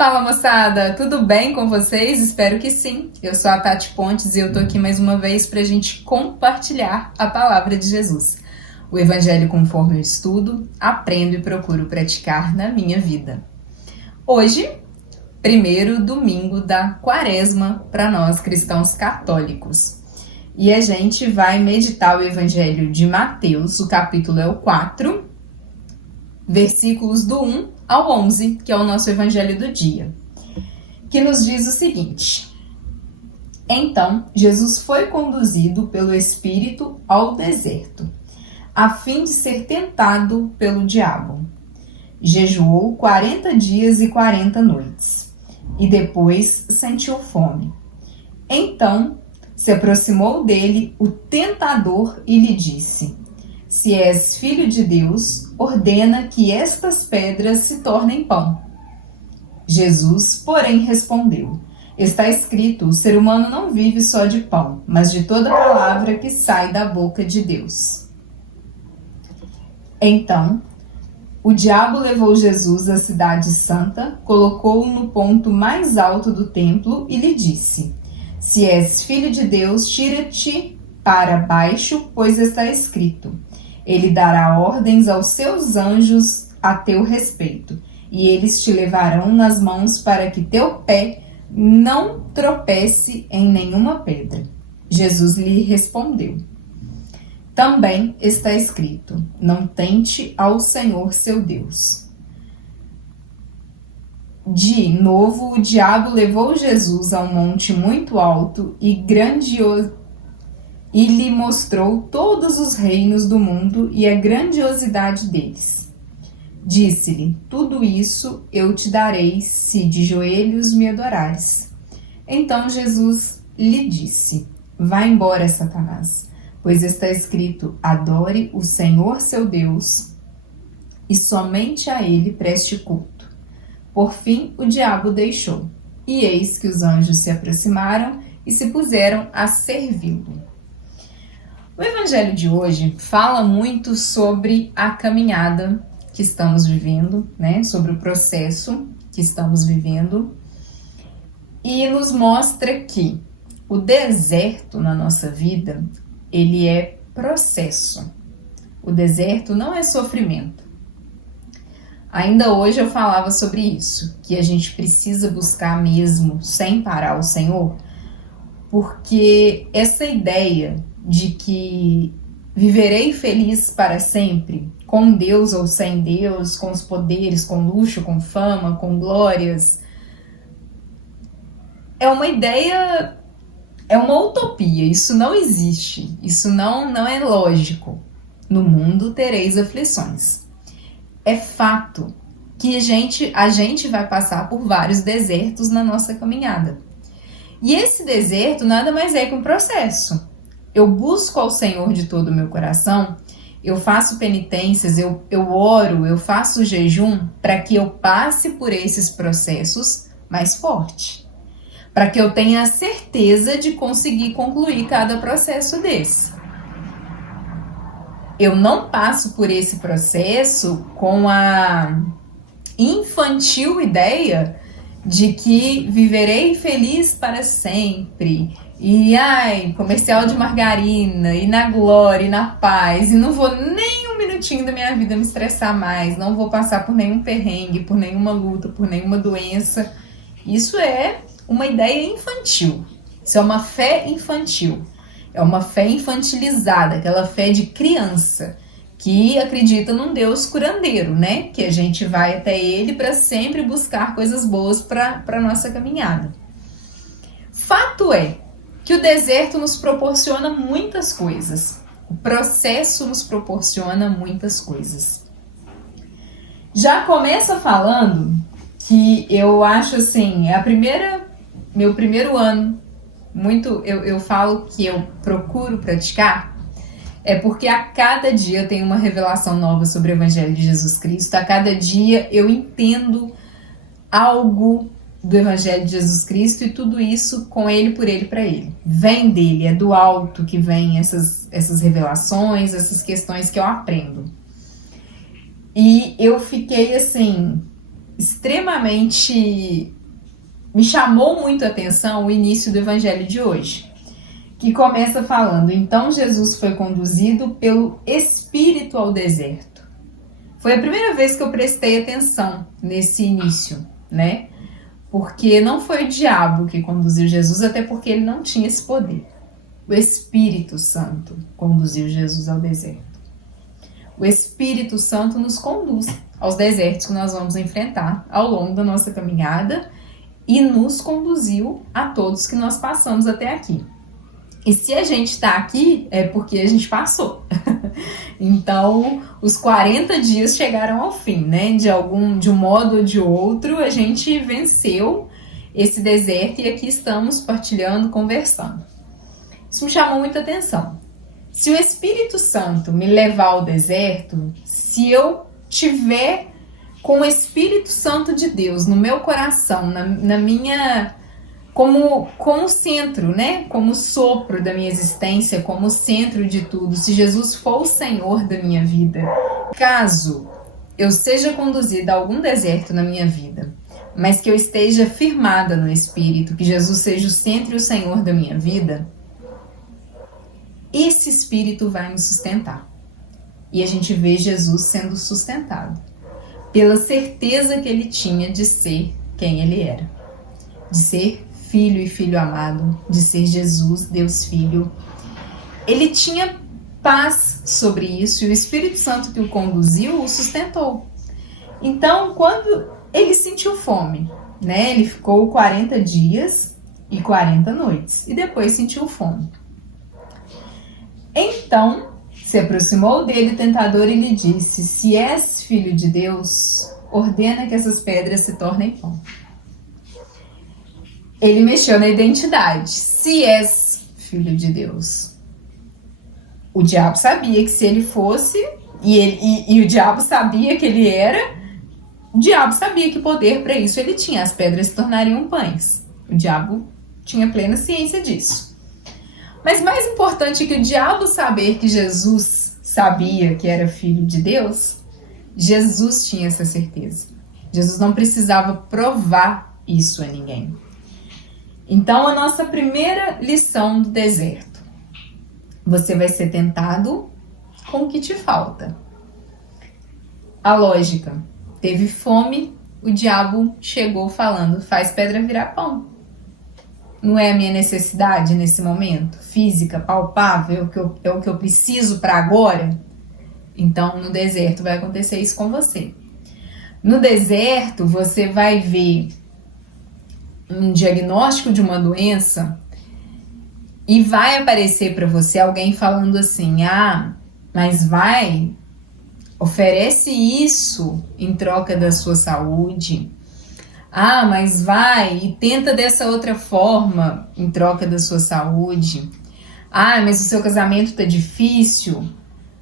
Fala moçada, tudo bem com vocês? Espero que sim. Eu sou a Tati Pontes e eu tô aqui mais uma vez para a gente compartilhar a palavra de Jesus. O Evangelho conforme eu estudo, aprendo e procuro praticar na minha vida. Hoje, primeiro domingo da Quaresma para nós cristãos católicos. E a gente vai meditar o Evangelho de Mateus, o capítulo é o 4, versículos do 1 ao 11, que é o nosso Evangelho do dia, que nos diz o seguinte: Então, Jesus foi conduzido pelo Espírito ao deserto, a fim de ser tentado pelo diabo. Jejuou 40 dias e 40 noites, e depois sentiu fome. Então, se aproximou dele o tentador e lhe disse: Se és filho de Deus, ordena que estas pedras se tornem pão. Jesus, porém, respondeu: Está escrito, o ser humano não vive só de pão, mas de toda palavra que sai da boca de Deus. Então, o diabo levou Jesus à cidade santa, colocou-o no ponto mais alto do templo e lhe disse: Se és filho de Deus, tira-te para baixo, pois está escrito: Ele dará ordens aos seus anjos a teu respeito, e eles te levarão nas mãos para que teu pé não tropece em nenhuma pedra. Jesus lhe respondeu: Também está escrito: Não tente ao Senhor seu Deus. De novo, o diabo levou Jesus a um monte muito alto e grandioso, e lhe mostrou todos os reinos do mundo e a grandiosidade deles. Disse-lhe: Tudo isso eu te darei se de joelhos me adorares. Então Jesus lhe disse: Vá embora, Satanás, pois está escrito: Adore o Senhor seu Deus e somente a ele preste culto. Por fim, o diabo deixou, e eis que os anjos se aproximaram e se puseram a servi-lo. O Evangelho de hoje fala muito sobre a caminhada que estamos vivendo, né? Sobre o processo que estamos vivendo, e nos mostra que o deserto na nossa vida, ele é processo. O deserto não é sofrimento. Ainda hoje eu falava sobre isso, que a gente precisa buscar mesmo sem parar o Senhor, porque essa ideia de que viverei feliz para sempre, com Deus ou sem Deus, com os poderes, com luxo, com fama, com glórias, é uma ideia, é uma utopia, isso não existe, isso não é lógico. No mundo tereis aflições. É fato que a gente vai passar por vários desertos na nossa caminhada. E esse deserto nada mais é que um processo. Eu busco ao Senhor de todo o meu coração, eu faço penitências, eu oro, eu faço jejum para que eu passe por esses processos mais forte. Para que eu tenha a certeza de conseguir concluir cada processo desse. Eu não passo por esse processo com a infantil ideia de que viverei feliz para sempre, e comercial de margarina, e na glória, e na paz, e não vou nem um minutinho da minha vida me estressar mais, não vou passar por nenhum perrengue, por nenhuma luta, por nenhuma doença. Isso é uma ideia infantil, isso é uma fé infantil, é uma fé infantilizada, aquela fé de criança, que acredita num Deus curandeiro, né? Que a gente vai até ele para sempre buscar coisas boas para a nossa caminhada. Fato é que o deserto nos proporciona muitas coisas. O processo nos proporciona muitas coisas. Já começa falando que eu acho assim, meu primeiro ano, eu falo que eu procuro praticar, é porque a cada dia eu tenho uma revelação nova sobre o Evangelho de Jesus Cristo, a cada dia eu entendo algo do Evangelho de Jesus Cristo, e tudo isso com ele, por ele, para ele. Vem dele, é do alto que vem essas revelações, essas questões que eu aprendo. E eu fiquei assim, extremamente... me chamou muito a atenção o início do evangelho de hoje, que começa falando: então Jesus foi conduzido pelo Espírito ao deserto. Foi a primeira vez que eu prestei atenção nesse início, né? Porque não foi o diabo que conduziu Jesus, até porque ele não tinha esse poder. O Espírito Santo conduziu Jesus ao deserto. O Espírito Santo nos conduz aos desertos que nós vamos enfrentar ao longo da nossa caminhada e nos conduziu a todos que nós passamos até aqui. E se a gente está aqui, é porque a gente passou. Então, os 40 dias chegaram ao fim, né? De um modo ou de outro, a gente venceu esse deserto e aqui estamos partilhando, conversando. Isso me chamou muita atenção. Se o Espírito Santo me levar ao deserto, se eu tiver com o Espírito Santo de Deus no meu coração, na minha... como centro, né? Como sopro da minha existência, como centro de tudo, se Jesus for o Senhor da minha vida, caso eu seja conduzida a algum deserto na minha vida, mas que eu esteja firmada no Espírito, que Jesus seja o centro e o Senhor da minha vida, esse Espírito vai me sustentar. E a gente vê Jesus sendo sustentado pela certeza que ele tinha de ser quem ele era, de ser Filho e Filho amado, de ser Jesus, Deus Filho. Ele tinha paz sobre isso e o Espírito Santo que o conduziu o sustentou. Então, quando ele sentiu fome, né? Ele ficou 40 dias e 40 noites e depois sentiu fome. Então, se aproximou dele o tentador e lhe disse: se és filho de Deus, ordena que essas pedras se tornem pão. Ele mexeu na identidade. Se és filho de Deus. O diabo sabia que se ele fosse, e o diabo sabia que ele era, o diabo sabia que poder para isso ele tinha. As pedras se tornariam pães. O diabo tinha plena ciência disso. Mas mais importante que o diabo saber que Jesus sabia que era filho de Deus, Jesus tinha essa certeza. Jesus não precisava provar isso a ninguém. Então, a nossa primeira lição do deserto: você vai ser tentado com o que te falta. A lógica: teve fome, o diabo chegou falando: faz pedra virar pão. Não é a minha necessidade nesse momento? Física, palpável, é o que eu preciso para agora? Então, no deserto vai acontecer isso com você. No deserto, você vai ver um diagnóstico de uma doença e vai aparecer para você alguém falando assim: ah, mas vai, oferece isso em troca da sua saúde. Ah, mas vai e tenta dessa outra forma em troca da sua saúde. Ah, mas o seu casamento tá difícil.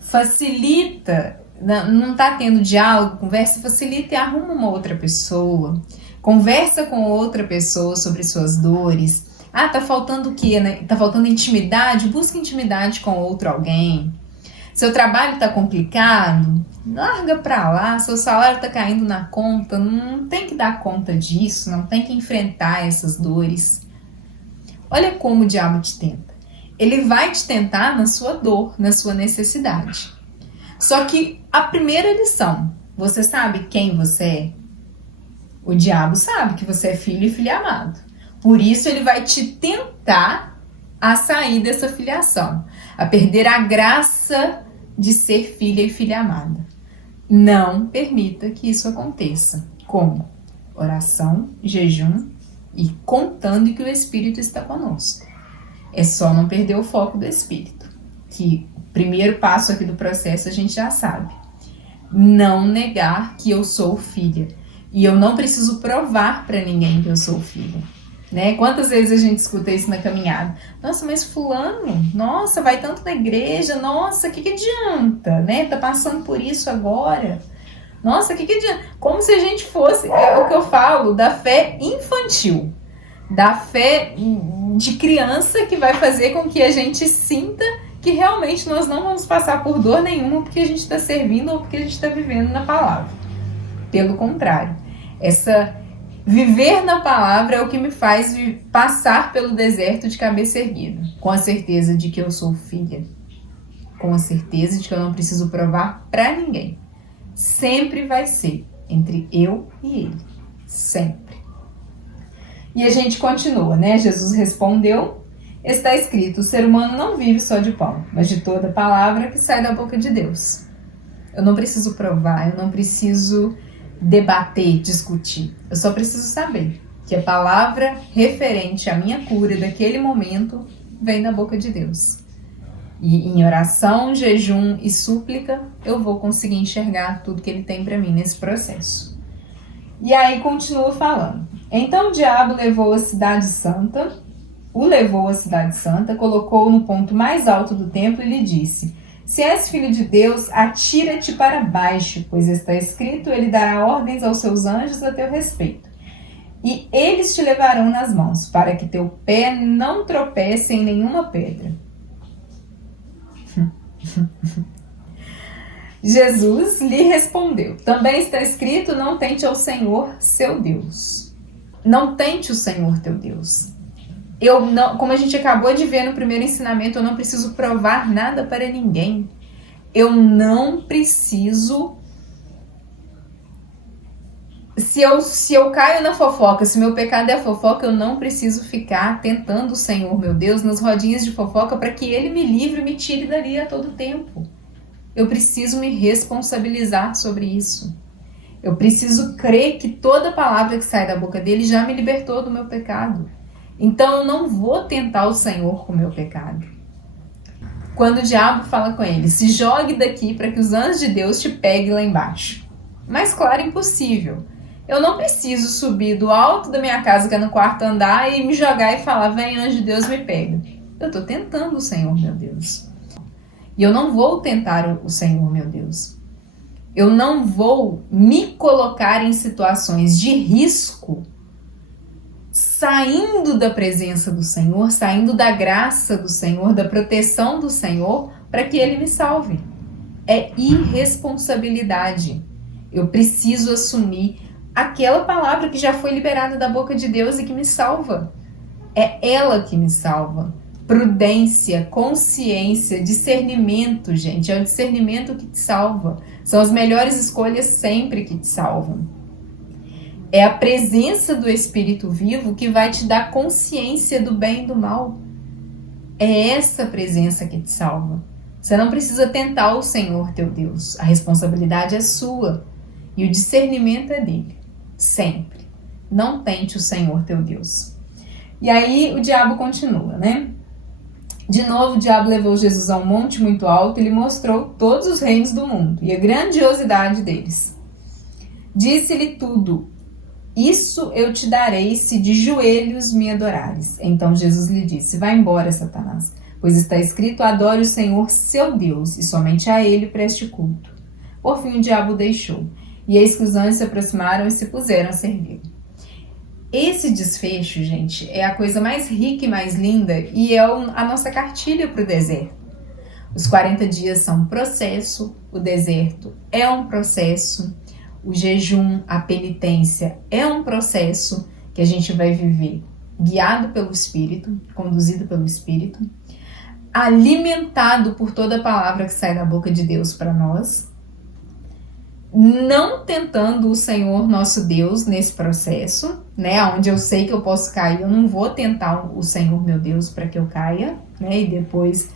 Facilita, não tá tendo diálogo, conversa, facilita e arruma uma outra pessoa. Conversa com outra pessoa sobre suas dores. Ah, tá faltando o quê, né? Tá faltando intimidade? Busca intimidade com outro alguém. Seu trabalho tá complicado? Larga pra lá, seu salário tá caindo na conta, não tem que dar conta disso, não tem que enfrentar essas dores. Olha como o diabo te tenta. Ele vai te tentar na sua dor, na sua necessidade. Só que a primeira lição: você sabe quem você é? O diabo sabe que você é filho e filho amado. Por isso ele vai te tentar a sair dessa filiação, a perder a graça de ser filha e filha amada. Não permita que isso aconteça. Como? Oração, jejum e contando que o Espírito está conosco. É só não perder o foco do Espírito, que o primeiro passo aqui do processo a gente já sabe. Não negar que eu sou filha. E eu não preciso provar para ninguém que eu sou filha. Né? Quantas vezes a gente escuta isso na caminhada? Nossa, mas fulano, nossa, vai tanto na igreja, nossa, o que adianta, né? Tá passando por isso agora. Nossa, o que adianta? Como se a gente fosse, é o que eu falo, da fé infantil, da fé de criança que vai fazer com que a gente sinta que realmente nós não vamos passar por dor nenhuma porque a gente está servindo ou porque a gente está vivendo na palavra. Pelo contrário, Viver na palavra é o que me faz passar pelo deserto de cabeça erguida, com a certeza de que eu sou filha, com a certeza de que eu não preciso provar para ninguém. Sempre vai ser entre eu e ele, sempre. E a gente continua, né? Jesus respondeu: está escrito, o ser humano não vive só de pão, mas de toda palavra que sai da boca de Deus. Eu não preciso provar, eu não preciso debater, discutir. Eu só preciso saber que a palavra referente à minha cura daquele momento vem da boca de Deus. E em oração, jejum e súplica, eu vou conseguir enxergar tudo que ele tem para mim nesse processo. E aí continua falando. Então o diabo levou a cidade santa, colocou-o no ponto mais alto do templo e lhe disse: se és filho de Deus, atira-te para baixo, pois está escrito, ele dará ordens aos seus anjos a teu respeito. E eles te levarão nas mãos, para que teu pé não tropece em nenhuma pedra. Jesus lhe respondeu: também está escrito, não tente ao Senhor, seu Deus. Não tente o Senhor, teu Deus. Como a gente acabou de ver no primeiro ensinamento, eu não preciso provar nada para ninguém. Eu não preciso... Se eu caio na fofoca, se meu pecado é a fofoca, eu não preciso ficar tentando o Senhor, meu Deus, nas rodinhas de fofoca para que Ele me livre e me tire dali a todo tempo. Eu preciso me responsabilizar sobre isso. Eu preciso crer que toda palavra que sai da boca dele já me libertou do meu pecado. Então eu não vou tentar o Senhor com o meu pecado. Quando o diabo fala com ele: se jogue daqui para que os anjos de Deus te peguem lá embaixo. Mas claro, impossível. Eu não preciso subir do alto da minha casa, que é no quarto andar, e me jogar e falar: vem, anjo de Deus, me pega. Eu estou tentando o Senhor, meu Deus. E eu não vou tentar o Senhor, meu Deus. Eu não vou me colocar em situações de risco saindo da presença do Senhor, saindo da graça do Senhor, da proteção do Senhor, para que Ele me salve. É irresponsabilidade. Eu preciso assumir aquela palavra que já foi liberada da boca de Deus e que me salva. É ela que me salva. Prudência, consciência, discernimento, gente. É o discernimento que te salva. São as melhores escolhas sempre que te salvam. É a presença do Espírito vivo que vai te dar consciência do bem e do mal. É essa presença que te salva. Você não precisa tentar o Senhor, teu Deus. A responsabilidade é sua. E o discernimento é dele. Sempre. Não tente o Senhor, teu Deus. E aí o diabo continua, né? De novo, o diabo levou Jesus a um monte muito alto e lhe mostrou todos os reinos do mundo e a grandiosidade deles. Disse-lhe tudo: isso eu te darei se de joelhos me adorares. Então Jesus lhe disse: vai embora, Satanás, pois está escrito: adore o Senhor seu Deus e somente a ele preste culto. Por fim o diabo o deixou, e eis que os anjos se aproximaram e se puseram a servir. Esse desfecho, gente, é a coisa mais rica e mais linda e é a nossa cartilha para o deserto. Os 40 dias são um processo, o deserto é um processo, o jejum, a penitência é um processo que a gente vai viver guiado pelo Espírito, conduzido pelo Espírito, alimentado por toda a palavra que sai da boca de Deus para nós, não tentando o Senhor nosso Deus nesse processo, né, onde eu sei que eu posso cair, eu não vou tentar o Senhor meu Deus para que eu caia, né, e depois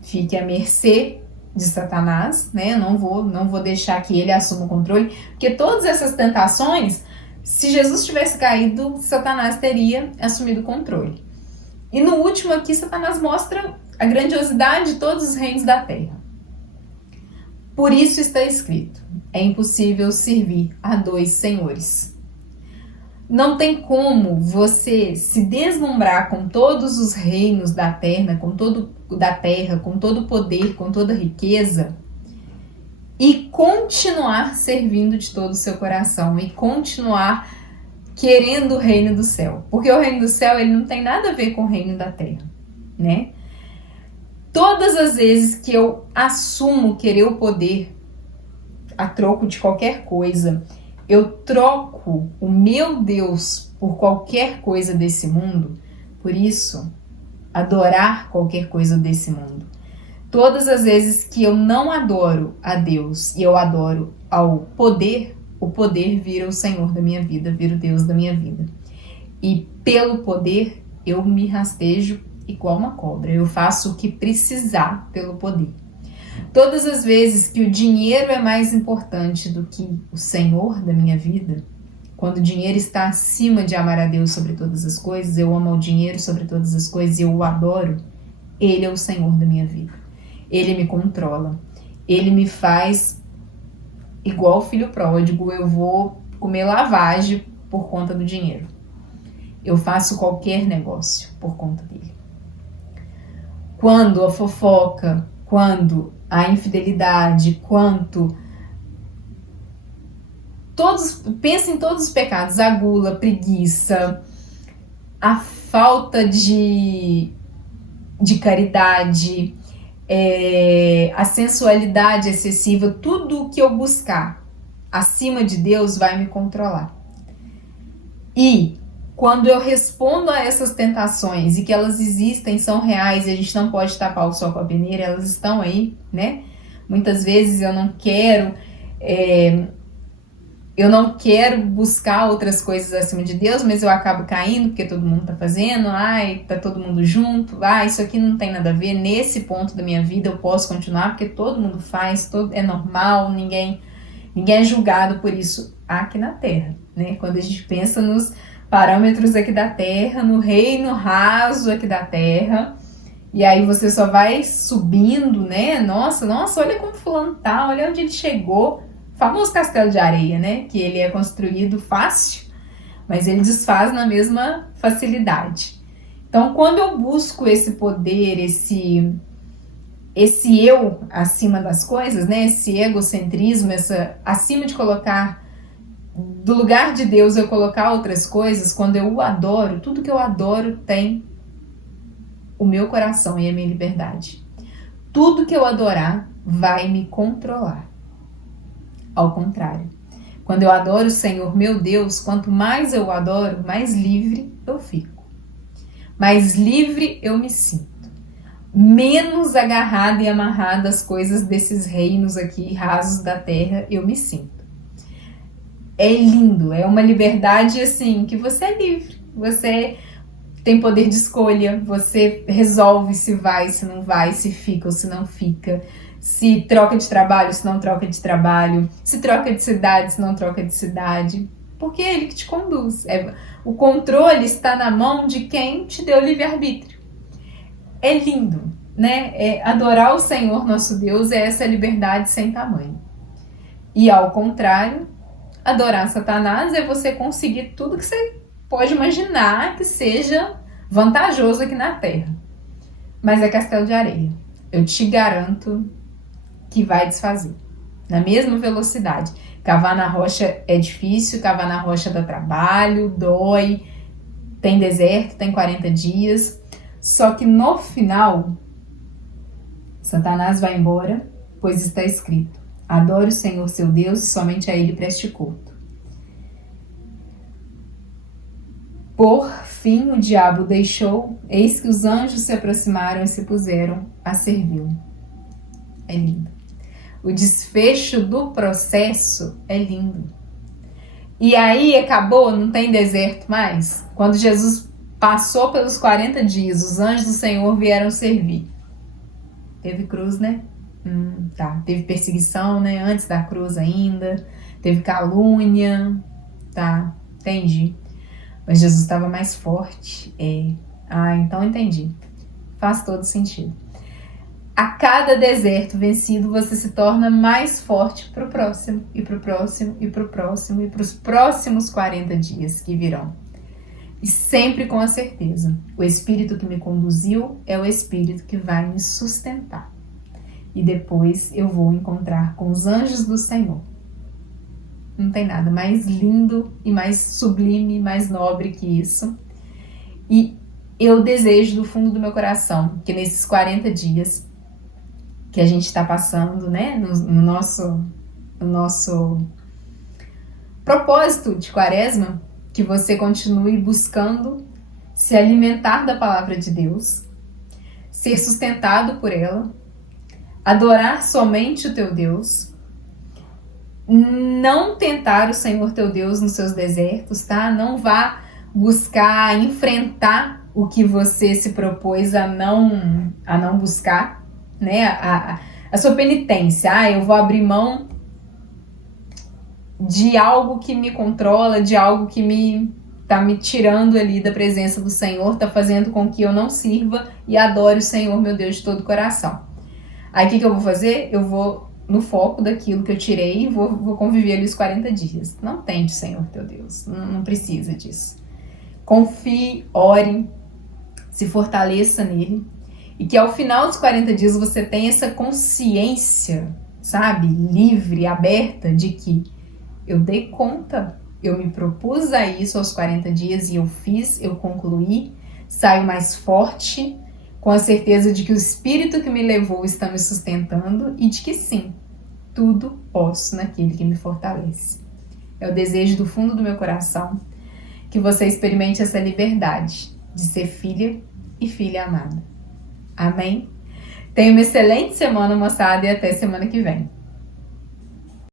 fique à mercê de Satanás, né, eu não vou deixar que ele assuma o controle, porque todas essas tentações, se Jesus tivesse caído, Satanás teria assumido o controle. E no último aqui, Satanás mostra a grandiosidade de todos os reinos da terra. Por isso está escrito: é impossível servir a dois senhores. Não tem como você se deslumbrar com todos os reinos da terra, com todo o poder, com toda a riqueza, e continuar servindo de todo o seu coração, e continuar querendo o reino do céu. Porque o reino do céu, ele não tem nada a ver com o reino da terra, né? Todas as vezes que eu assumo querer o poder a troco de qualquer coisa, eu troco o meu Deus por qualquer coisa desse mundo, por isso, adorar qualquer coisa desse mundo. Todas as vezes que eu não adoro a Deus e eu adoro ao poder, o poder vira o Senhor da minha vida, vira o Deus da minha vida. E pelo poder, eu me rastejo igual uma cobra. Eu faço o que precisar pelo poder. Todas as vezes que o dinheiro é mais importante do que o Senhor da minha vida, quando o dinheiro está acima de amar a Deus sobre todas as coisas, eu amo o dinheiro sobre todas as coisas e eu o adoro, Ele é o Senhor da minha vida. Ele me controla. Ele me faz igual o filho pródigo, eu vou comer lavagem por conta do dinheiro. Eu faço qualquer negócio por conta dele. Quando a fofoca, quando a infidelidade, pensa em todos os pecados, a gula, a preguiça, a falta de caridade, a sensualidade excessiva, tudo o que eu buscar acima de Deus vai me controlar. E quando eu respondo a essas tentações e que elas existem, são reais e a gente não pode tapar o sol com a peneira, elas estão aí, né? Muitas vezes eu não quero buscar outras coisas acima de Deus, mas eu acabo caindo porque todo mundo tá fazendo, tá todo mundo junto, isso aqui não tem nada a ver, nesse ponto da minha vida eu posso continuar porque todo mundo faz, é normal, ninguém é julgado por isso aqui na Terra, né? Quando a gente pensa nos parâmetros aqui da Terra, no reino raso aqui da Terra, e aí você só vai subindo, né? Nossa, olha como fulano tá, olha onde ele chegou. O famoso castelo de areia, né? Que ele é construído fácil, mas ele desfaz na mesma facilidade. Então, quando eu busco esse poder, esse eu acima das coisas, né? Esse egocentrismo, acima de colocar do lugar de Deus eu colocar outras coisas, quando eu o adoro, tudo que eu adoro tem o meu coração e a minha liberdade. Tudo que eu adorar vai me controlar. Ao contrário, quando eu adoro o Senhor, meu Deus, quanto mais eu o adoro, mais livre eu fico. Mais livre eu me sinto. Menos agarrada e amarrada às coisas desses reinos aqui rasos da terra eu me sinto. É lindo, é uma liberdade assim, que você é livre, você tem poder de escolha, você resolve se vai, se não vai, se fica ou se não fica, se troca de trabalho, se não troca de trabalho, se troca de cidade, se não troca de cidade, porque é ele que te conduz. O controle está na mão de quem te deu livre-arbítrio. É lindo, né? Adorar o Senhor nosso Deus é essa liberdade sem tamanho. E ao contrário, adorar Satanás é você conseguir tudo que você pode imaginar que seja vantajoso aqui na Terra. Mas é castelo de areia. Eu te garanto que vai desfazer. Na mesma velocidade. Cavar na rocha é difícil, cavar na rocha dá trabalho, dói, tem deserto, tem 40 dias. Só que no final, Satanás vai embora, pois está escrito: adore o Senhor seu Deus e somente a Ele preste culto. Por fim, o diabo deixou, eis que os anjos se aproximaram e se puseram a servi-lo. É lindo. O desfecho do processo é lindo. E aí acabou, não tem deserto mais? Quando Jesus passou pelos 40 dias, os anjos do Senhor vieram servir. Teve cruz, né? Tá. Teve perseguição, né? Antes da cruz ainda. Teve calúnia. Tá, entendi. Mas Jesus estava mais forte. Então entendi. Faz todo sentido. A cada deserto vencido, você se torna mais forte para o próximo, e para o próximo, e para o próximo, e para os próximos 40 dias que virão. E sempre com a certeza, o Espírito que me conduziu é o Espírito que vai me sustentar. E depois eu vou encontrar com os anjos do Senhor. Não tem nada mais lindo e mais sublime, mais nobre que isso. E eu desejo do fundo do meu coração que nesses 40 dias que a gente está passando, né, no nosso propósito de Quaresma, que você continue buscando se alimentar da palavra de Deus, ser sustentado por ela, adorar somente o teu Deus, não tentar o Senhor teu Deus nos seus desertos, tá? Não vá buscar enfrentar o que você se propôs a não buscar, né? A sua penitência. Eu vou abrir mão de algo que me controla, de algo que tá me tirando ali da presença do Senhor, tá fazendo com que eu não sirva e adore o Senhor, meu Deus, de todo o coração. Aí o que eu vou fazer? Eu vou no foco daquilo que eu tirei e vou conviver ali os 40 dias. Não tente o Senhor teu Deus, não precisa disso. Confie, ore, se fortaleça nele e que ao final dos 40 dias você tenha essa consciência, sabe, livre, aberta de que eu dei conta, eu me propus a isso aos 40 dias e eu fiz, eu concluí, saio mais forte, com a certeza de que o Espírito que me levou está me sustentando e de que sim, tudo posso naquele que me fortalece. É o desejo do fundo do meu coração que você experimente essa liberdade de ser filha e filha amada. Amém? Tenha uma excelente semana, moçada, e até semana que vem.